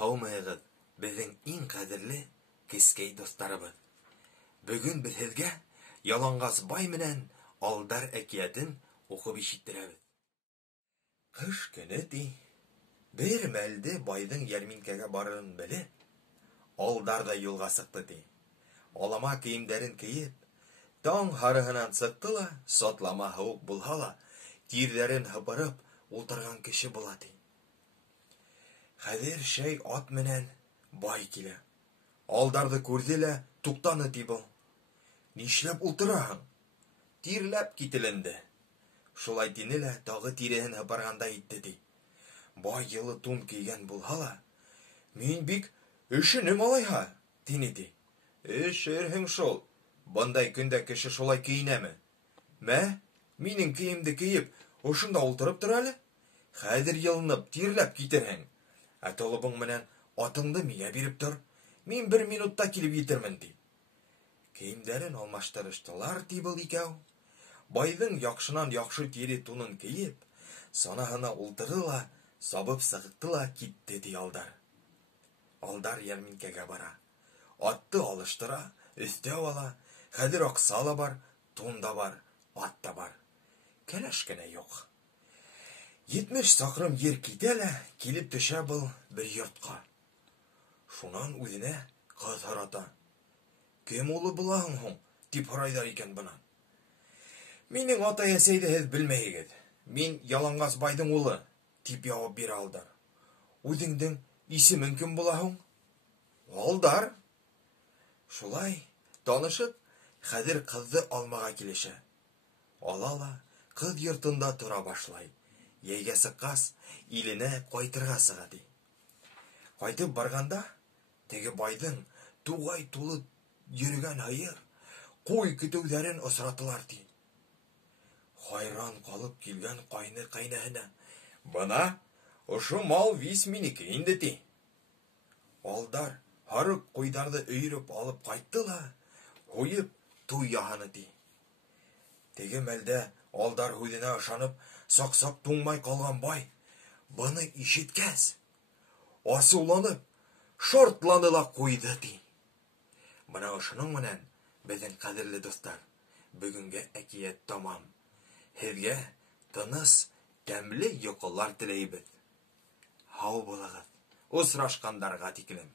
Һаумыгыз, безнең иң кадерле кескәй достарыбыз. Бүген без сезгә Яланғас бай менән Алдар әкиятен укып ишеттерәбез. Кыш көне ди, бер мәлде байның ярминкәгә барырын белеп, Алдар да юлга сыкты ди. Алама киемдәрен киеп, таң һарыһынан сыкты ла, сотлама һук булһа ла, тирләрен һыпырып ултырган кеше була ди. Хәзер шәй ат менән бай килә. Алдарды күрде лә, туктаны ди бу. Нишләп ултыраһың? Тирләп кителенде. Шулай дине лә, тагы тиреһен һыпырганда итте ди. Бай йылы тун кигән булһа ла, мин бик өшенем алайһа, дине ди. Эшерһең шул. Бындай көндә кеше шулай киенәме? Мә, минең киемде киеп, ошында ултырып тор әле. Хәзер йылынып, тирләп китерһең. Ә толыбың менән атыңды миңа биреп тор. Мин 1 минутта килеп етермен ди. Киемдәрен алмаштырыштылар ди был икәү. Байның яхшынан яхшы тире тунын киеп, санаһына ултырды ла, сабып сыгытты ла китте ди Алдар. Алдар ярминкәгә бара. Атты алыштыра, өстәп ала, хәзер акса ла бар, тун да бар, ат та бар. Кәләш кенә юк. 70 сакрым йир китә лә, килеп төшә был бер йортка. Шунан үзенә кыз һората. Кем улы булаһың һуң? Дип һорайдар икән бынан. Минең ата-әсәйде һез белмәйегез. Мин Яланғас байның улы, дип җавап бирә Алдар. Үзеңнең исемең кем була һуң? Алдар. Шулай танышып, хәзер кызны алмага килешә. Ала ла, кыз йортында тора башлай. Йәйгә сыккас, иленә кайтырга сыга ди. Кайтып барганда, теге байның тугай тулы йөргән һыер, куй көтүләрен осратылар ди. Хайран калып килгән кайны кайнаһына. Бына, ошо мал вис минеке инде ди. Алдар һарык куйдарды өйрәп алып кайтты ла, куеп туй яһаны ди. Теге мәлдә Алдар һүзенә ышанып, сак-сак туңмай калган бай, буны ишеткәс, асыуланып, шортланы ла куйды ди. Менә ошының менән, безнең кадерле достар, бүгенгә әкият тамам. Һезгә тыныс, тәмле йокылар теләйбез. Һау булыгыз, осрашкандарга тиклем.